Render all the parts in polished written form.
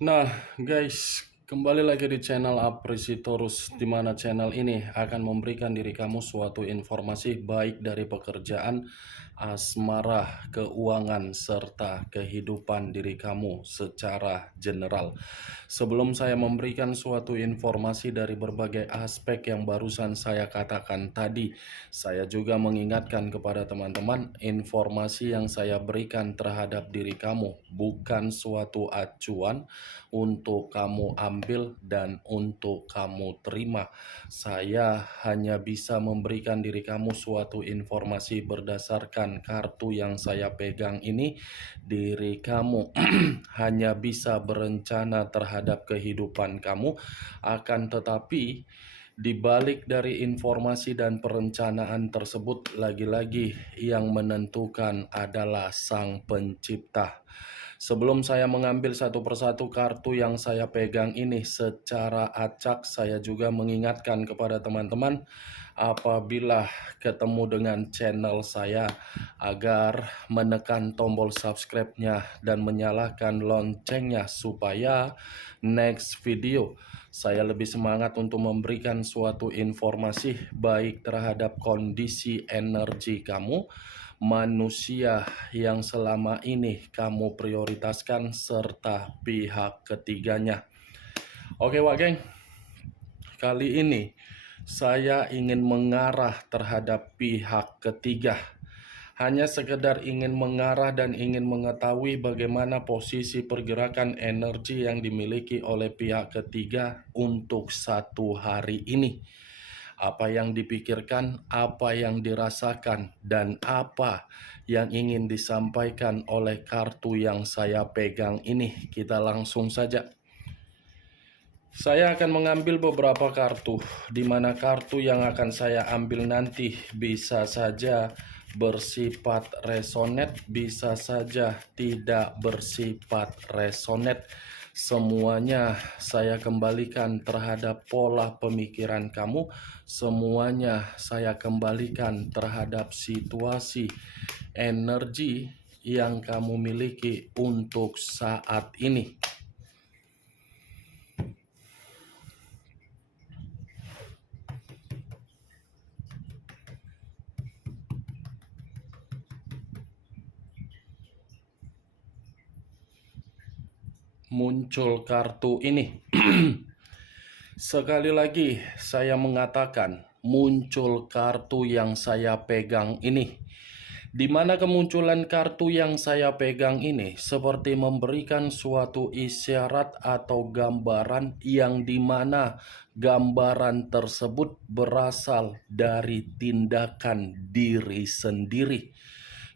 Nah, guys, kembali lagi di channel Apresitorus, di mana channel ini akan memberikan diri kamu suatu informasi baik dari pekerjaan, asmara, keuangan, serta kehidupan diri kamu secara general. Sebelum saya memberikan suatu informasi dari berbagai aspek yang barusan saya katakan tadi, saya juga mengingatkan kepada teman-teman, informasi yang saya berikan terhadap diri kamu bukan suatu acuan untuk kamu ambil dan untuk kamu terima. Saya hanya bisa memberikan diri kamu suatu informasi berdasarkan kartu yang saya pegang ini. Diri kamu hanya bisa berencana terhadap kehidupan kamu, akan tetapi di balik dari informasi dan perencanaan tersebut, lagi-lagi yang menentukan adalah Sang Pencipta. Sebelum saya mengambil satu persatu kartu yang saya pegang ini secara acak, saya juga mengingatkan kepada teman-teman apabila ketemu dengan channel saya agar menekan tombol subscribe-nya dan menyalakan loncengnya supaya next video saya lebih semangat untuk memberikan suatu informasi baik terhadap kondisi energi kamu, manusia yang selama ini kamu prioritaskan, serta pihak ketiganya. Oke Wak Geng, kali ini saya ingin mengarah terhadap pihak ketiga. Hanya sekedar ingin mengarah dan ingin mengetahui bagaimana posisi pergerakan energi yang dimiliki oleh pihak ketiga untuk satu hari ini. Apa yang dipikirkan, apa yang dirasakan, dan apa yang ingin disampaikan oleh kartu yang saya pegang ini. Kita langsung saja. Saya akan mengambil beberapa kartu, di mana kartu yang akan saya ambil nanti bisa saja bersifat resonate, bisa saja tidak bersifat resonate. Semuanya saya kembalikan terhadap pola pemikiran kamu, semuanya saya kembalikan terhadap situasi energi yang kamu miliki untuk saat ini. Muncul kartu ini. Sekali lagi saya mengatakan, muncul kartu yang saya pegang ini. Di mana kemunculan kartu yang saya pegang ini seperti memberikan suatu isyarat atau gambaran yang dimana gambaran tersebut berasal dari tindakan diri sendiri.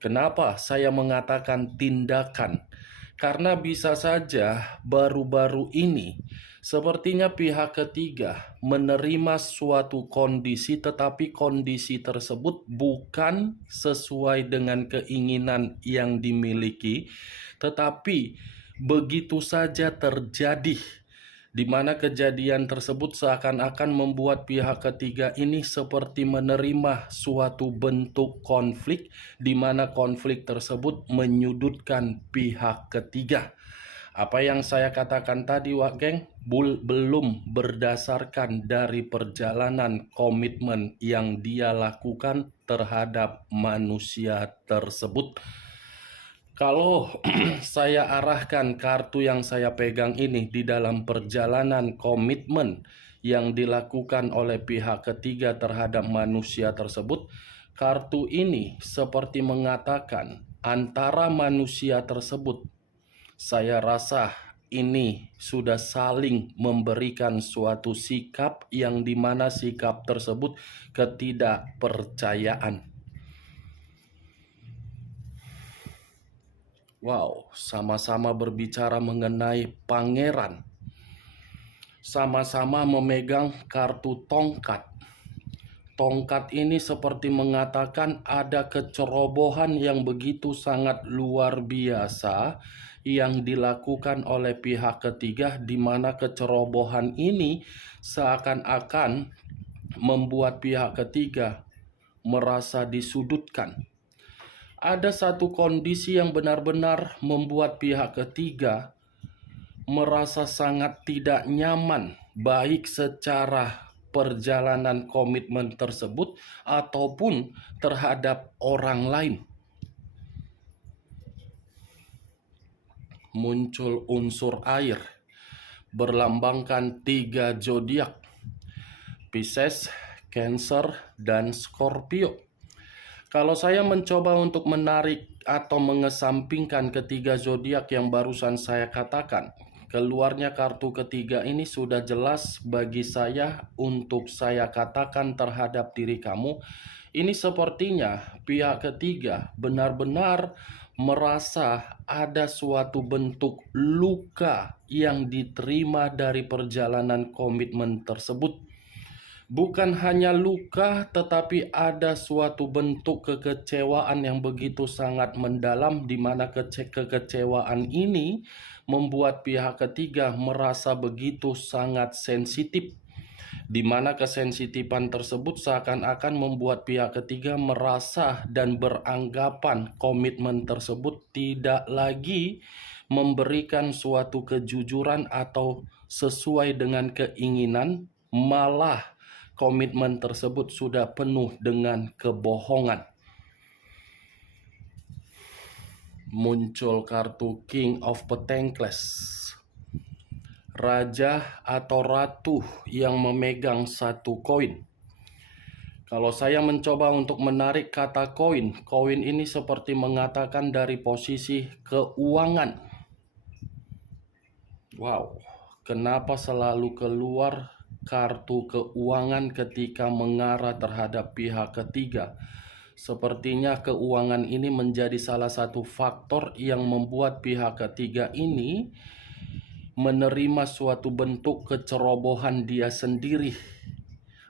Kenapa saya mengatakan tindakan? Karena bisa saja baru-baru ini sepertinya pihak ketiga menerima suatu kondisi, tetapi kondisi tersebut bukan sesuai dengan keinginan yang dimiliki, tetapi begitu saja terjadi, di mana kejadian tersebut seakan-akan membuat pihak ketiga ini seperti menerima suatu bentuk konflik, di mana konflik tersebut menyudutkan pihak ketiga. Apa yang saya katakan tadi, Wak Geng, belum berdasarkan dari perjalanan komitmen yang dia lakukan terhadap manusia tersebut. Kalau saya arahkan kartu yang saya pegang ini di dalam perjalanan komitmen yang dilakukan oleh pihak ketiga terhadap manusia tersebut, kartu ini seperti mengatakan antara manusia tersebut, saya rasa ini sudah saling memberikan suatu sikap yang dimana sikap tersebut ketidakpercayaan. Wow, sama-sama berbicara mengenai pangeran. Sama-sama memegang kartu tongkat. Tongkat ini seperti mengatakan ada kecerobohan yang begitu sangat luar biasa yang dilakukan oleh pihak ketiga, di mana kecerobohan ini seakan-akan membuat pihak ketiga merasa disudutkan. Ada satu kondisi yang benar-benar membuat pihak ketiga merasa sangat tidak nyaman, baik secara perjalanan komitmen tersebut ataupun terhadap orang lain. Muncul unsur air, berlambangkan 3 zodiak, Pisces, Cancer, dan Scorpio. Kalau saya mencoba untuk menarik atau mengesampingkan ketiga zodiak yang barusan saya katakan, keluarnya kartu ketiga ini sudah jelas bagi saya untuk saya katakan terhadap diri kamu. Ini sepertinya pihak ketiga benar-benar merasa ada suatu bentuk luka yang diterima dari perjalanan komitmen tersebut. Bukan hanya luka, tetapi ada suatu bentuk kekecewaan yang begitu sangat mendalam, di mana kekecewaan ini membuat pihak ketiga merasa begitu sangat sensitif, di mana kesensitifan tersebut seakan-akan membuat pihak ketiga merasa dan beranggapan komitmen tersebut tidak lagi memberikan suatu kejujuran atau sesuai dengan keinginan, malah komitmen tersebut sudah penuh dengan kebohongan. Muncul kartu King of Pentacles, raja atau ratu yang memegang satu koin. Kalau saya mencoba untuk menarik kata koin, koin ini seperti mengatakan dari posisi keuangan. Wow, kenapa selalu keluar kartu keuangan ketika mengarah terhadap pihak ketiga? Sepertinya keuangan ini menjadi salah satu faktor yang membuat pihak ketiga ini menerima suatu bentuk kecerobohan dia sendiri.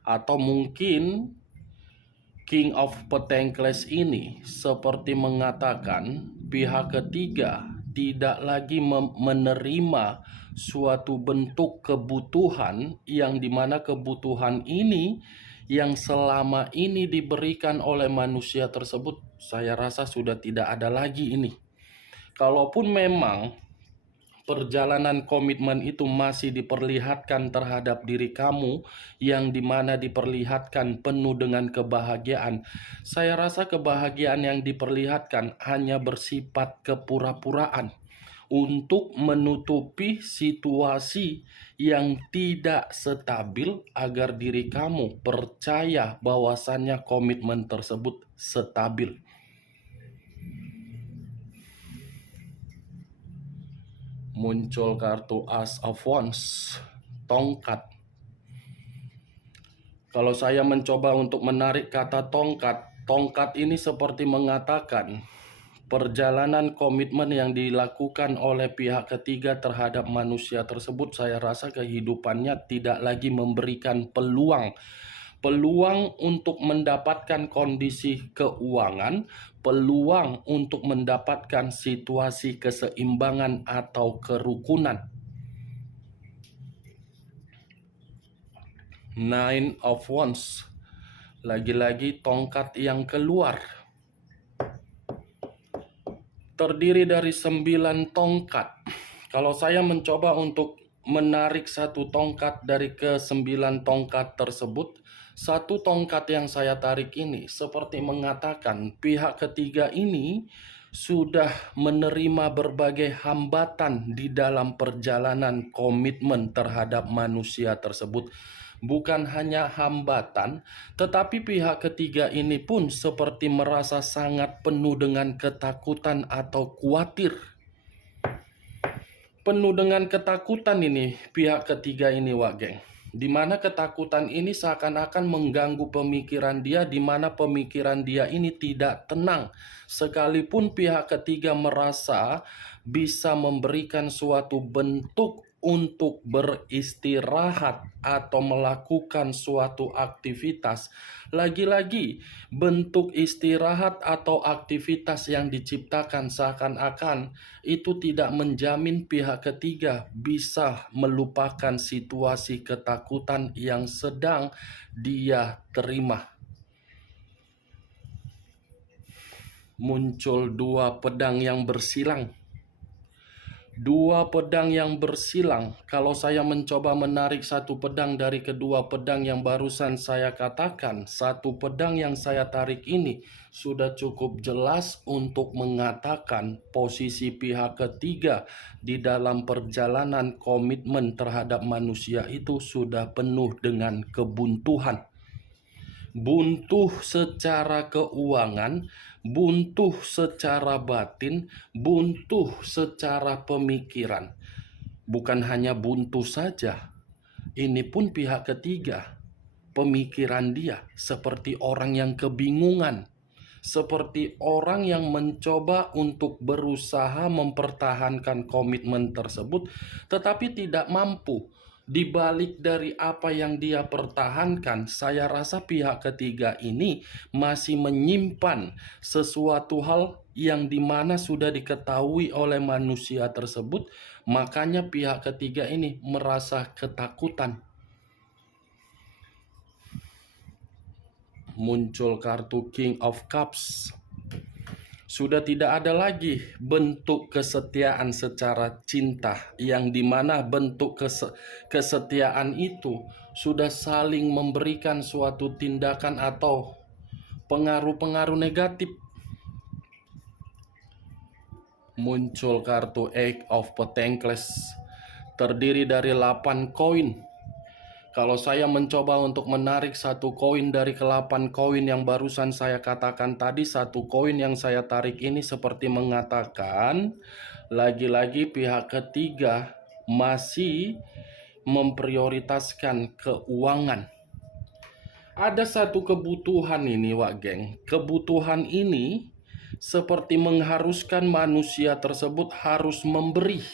Atau mungkin King of Pentacles ini seperti mengatakan pihak ketiga tidak lagi menerima suatu bentuk kebutuhan yang dimana kebutuhan ini yang selama ini diberikan oleh manusia tersebut, saya rasa sudah tidak ada lagi ini. Kalaupun memang perjalanan komitmen itu masih diperlihatkan terhadap diri kamu, yang dimana diperlihatkan penuh dengan kebahagiaan, saya rasa kebahagiaan yang diperlihatkan hanya bersifat kepura-puraan untuk menutupi situasi yang tidak stabil agar diri kamu percaya bahwasannya komitmen tersebut stabil. Muncul kartu Ace of Wands, tongkat. Kalau saya mencoba untuk menarik kata tongkat, tongkat ini seperti mengatakan perjalanan komitmen yang dilakukan oleh pihak ketiga terhadap manusia tersebut, saya rasa kehidupannya tidak lagi memberikan peluang untuk mendapatkan kondisi keuangan, peluang untuk mendapatkan situasi keseimbangan atau kerukunan. Nine of Wands, lagi-lagi tongkat yang keluar. Terdiri dari 9 tongkat. Kalau saya mencoba untuk menarik satu tongkat dari ke-9 tongkat tersebut, satu tongkat yang saya tarik ini seperti mengatakan pihak ketiga ini sudah menerima berbagai hambatan di dalam perjalanan komitmen terhadap manusia tersebut. Bukan hanya hambatan, tetapi pihak ketiga ini pun seperti merasa sangat penuh dengan ketakutan atau khawatir. Penuh dengan ketakutan ini pihak ketiga ini, Wak Geng. Di mana ketakutan ini seakan-akan mengganggu pemikiran dia, di mana pemikiran dia ini tidak tenang. Sekalipun pihak ketiga merasa bisa memberikan suatu bentuk untuk beristirahat atau melakukan suatu aktivitas, lagi-lagi bentuk istirahat atau aktivitas yang diciptakan seakan-akan itu tidak menjamin pihak ketiga bisa melupakan situasi ketakutan yang sedang dia terima. Muncul 2 pedang yang bersilang. Dua pedang yang bersilang. Kalau saya mencoba menarik satu pedang dari kedua pedang yang barusan saya katakan, satu pedang yang saya tarik ini sudah cukup jelas untuk mengatakan posisi pihak ketiga di dalam perjalanan komitmen terhadap manusia itu sudah penuh dengan kebuntuhan. Buntuh secara keuangan, buntuh secara batin, buntuh secara pemikiran. Bukan hanya buntu saja, ini pun pihak ketiga. Pemikiran dia seperti orang yang kebingungan, seperti orang yang mencoba untuk berusaha mempertahankan komitmen tersebut, tetapi tidak mampu. Di balik dari apa yang dia pertahankan, saya rasa pihak ketiga ini masih menyimpan sesuatu hal yang dimana sudah diketahui oleh manusia tersebut. Makanya pihak ketiga ini merasa ketakutan. Muncul kartu King of Cups. Sudah tidak ada lagi bentuk kesetiaan secara cinta, yang dimana bentuk kesetiaan itu sudah saling memberikan suatu tindakan atau pengaruh-pengaruh negatif. Muncul kartu Eight of Pentacles, terdiri dari 8 koin. Kalau saya mencoba untuk menarik satu koin dari ke-8 koin yang barusan saya katakan tadi, satu koin yang saya tarik ini seperti mengatakan, lagi-lagi pihak ketiga masih memprioritaskan keuangan. Ada satu kebutuhan ini, Wak Geng. Kebutuhan ini seperti mengharuskan manusia tersebut harus memberi.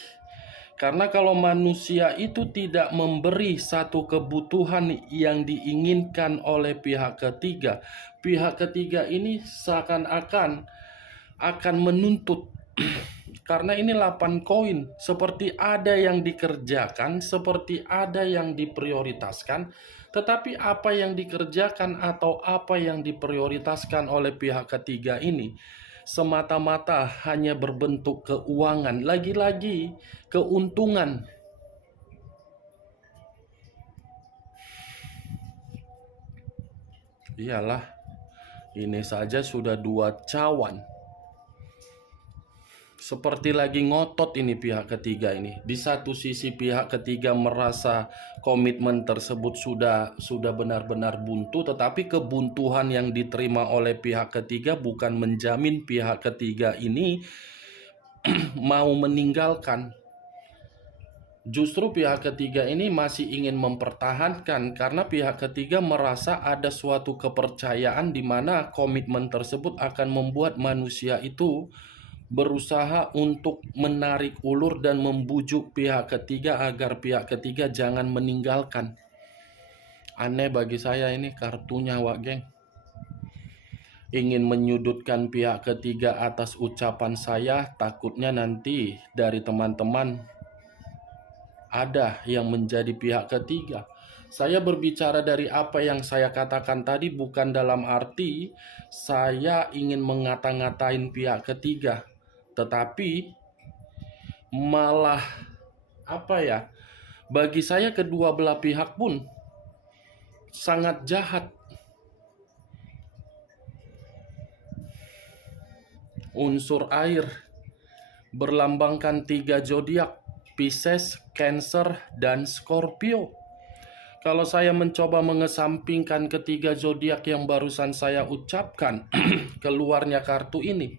Karena kalau manusia itu tidak memberi satu kebutuhan yang diinginkan oleh pihak ketiga ini seakan-akan akan menuntut. Karena ini 8 koin, seperti ada yang dikerjakan, seperti ada yang diprioritaskan, tetapi apa yang dikerjakan atau apa yang diprioritaskan oleh pihak ketiga ini semata-mata hanya berbentuk keuangan, lagi-lagi keuntungan. Iyalah, ini saja sudah 2 cawan. Seperti lagi ngotot ini pihak ketiga ini. Di satu sisi pihak ketiga merasa komitmen tersebut sudah benar-benar buntu, tetapi kebuntuhan yang diterima oleh pihak ketiga bukan menjamin pihak ketiga ini mau meninggalkan. Justru pihak ketiga ini masih ingin mempertahankan karena pihak ketiga merasa ada suatu kepercayaan di mana komitmen tersebut akan membuat manusia itu berusaha untuk menarik ulur dan membujuk pihak ketiga agar pihak ketiga jangan meninggalkan. Aneh bagi saya ini kartunya, Wak Geng. Ingin menyudutkan pihak ketiga atas ucapan saya, takutnya nanti dari teman-teman ada yang menjadi pihak ketiga. Saya berbicara dari apa yang saya katakan tadi bukan dalam arti saya ingin mengata-ngatain pihak ketiga, tetapi malah bagi saya kedua belah pihak pun sangat jahat. Unsur air berlambangkan 3 zodiak, Pisces, Cancer, dan Scorpio. Kalau saya mencoba mengesampingkan ketiga zodiak yang barusan saya ucapkan, keluarnya kartu ini.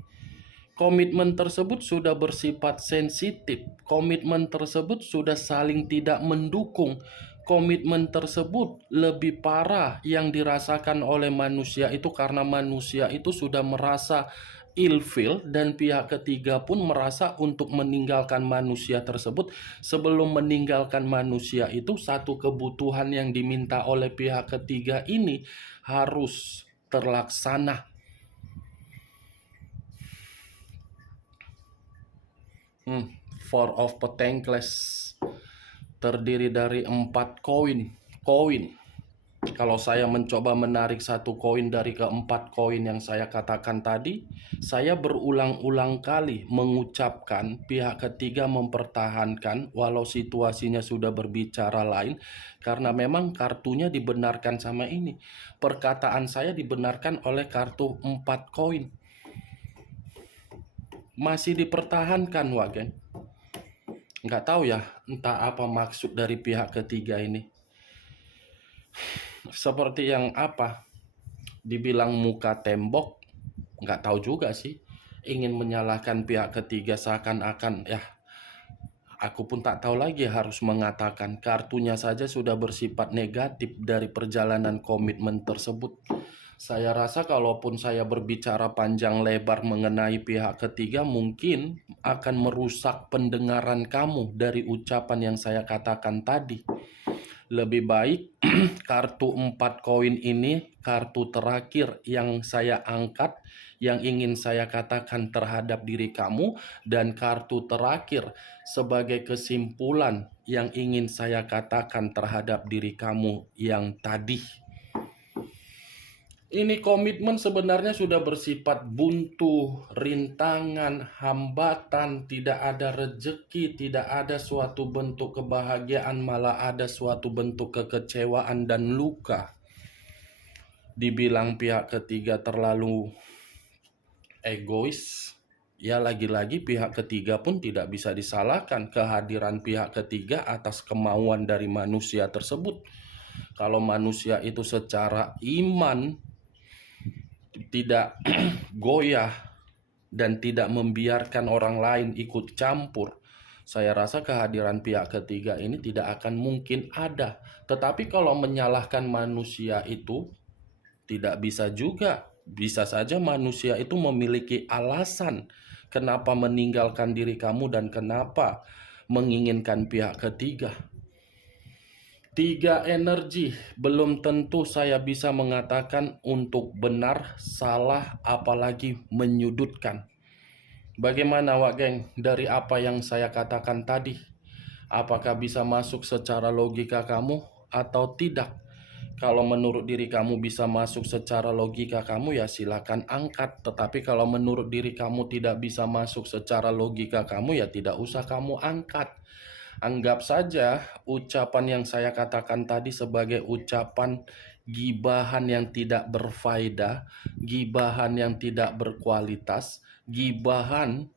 Komitmen tersebut sudah bersifat sensitif. Komitmen tersebut sudah saling tidak mendukung. Komitmen tersebut lebih parah yang dirasakan oleh manusia itu karena manusia itu sudah merasa ilfil dan pihak ketiga pun merasa untuk meninggalkan manusia tersebut. Sebelum meninggalkan manusia itu, satu kebutuhan yang diminta oleh pihak ketiga ini harus terlaksana. Four of Pentacles terdiri dari 4 koin. Kalau saya mencoba menarik satu koin dari keempat koin yang saya katakan tadi, saya berulang-ulang kali mengucapkan pihak ketiga mempertahankan walau situasinya sudah berbicara lain, karena memang kartunya dibenarkan sama ini. Perkataan saya dibenarkan oleh kartu 4 koin. Masih dipertahankan, Wak, geng. Nggak tahu ya, entah apa maksud dari pihak ketiga ini. Seperti yang apa? Dibilang muka tembok, nggak tahu juga sih. Ingin menyalahkan pihak ketiga seakan-akan, ya aku pun tak tahu lagi harus mengatakan. Kartunya saja sudah bersifat negatif dari perjalanan komitmen tersebut. Saya rasa kalaupun saya berbicara panjang lebar mengenai pihak ketiga, mungkin akan merusak pendengaran kamu dari ucapan yang saya katakan tadi. Lebih baik kartu 4 koin ini kartu terakhir yang saya angkat, yang ingin saya katakan terhadap diri kamu, dan kartu terakhir sebagai kesimpulan yang ingin saya katakan terhadap diri kamu yang tadi. Ini komitmen sebenarnya sudah bersifat buntu, rintangan, hambatan, tidak ada rejeki, tidak ada suatu bentuk kebahagiaan, malah ada suatu bentuk kekecewaan dan luka. Dibilang pihak ketiga terlalu egois, ya lagi-lagi pihak ketiga pun tidak bisa disalahkan. Kehadiran pihak ketiga atas kemauan dari manusia tersebut. Kalau manusia itu secara iman tidak goyah dan tidak membiarkan orang lain ikut campur, saya rasa kehadiran pihak ketiga ini tidak akan mungkin ada. Tetapi kalau menyalahkan manusia itu tidak bisa juga. Bisa saja manusia itu memiliki alasan kenapa meninggalkan diri kamu dan kenapa menginginkan pihak ketiga. 3 energi belum tentu saya bisa mengatakan untuk benar, salah, apalagi menyudutkan. Bagaimana, Wak, geng, dari apa yang saya katakan tadi? Apakah bisa masuk secara logika kamu atau tidak? Kalau menurut diri kamu bisa masuk secara logika kamu, ya silakan angkat. Tetapi kalau menurut diri kamu tidak bisa masuk secara logika kamu, ya tidak usah kamu angkat. Anggap saja ucapan yang saya katakan tadi sebagai ucapan gibahan yang tidak berfaedah, gibahan yang tidak berkualitas, gibahan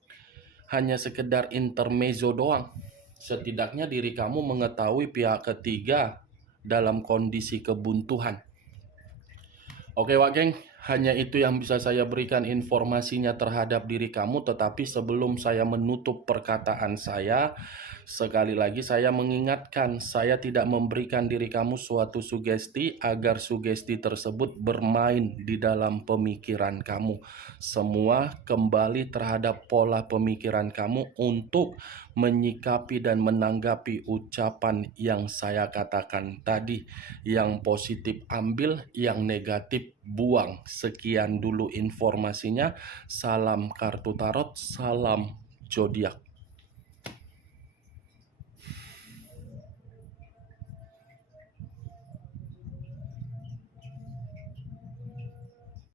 hanya sekedar intermezzo doang. Setidaknya diri kamu mengetahui pihak ketiga dalam kondisi kebuntuan. Oke, Wak, geng, hanya itu yang bisa saya berikan informasinya terhadap diri kamu. Tetapi sebelum saya menutup perkataan saya, sekali lagi saya mengingatkan, saya tidak memberikan diri kamu suatu sugesti agar sugesti tersebut bermain di dalam pemikiran kamu. Semua kembali terhadap pola pemikiran kamu untuk menyikapi dan menanggapi ucapan yang saya katakan tadi. Yang positif ambil, yang negatif buang. Sekian dulu informasinya. Salam kartu tarot, salam zodiak.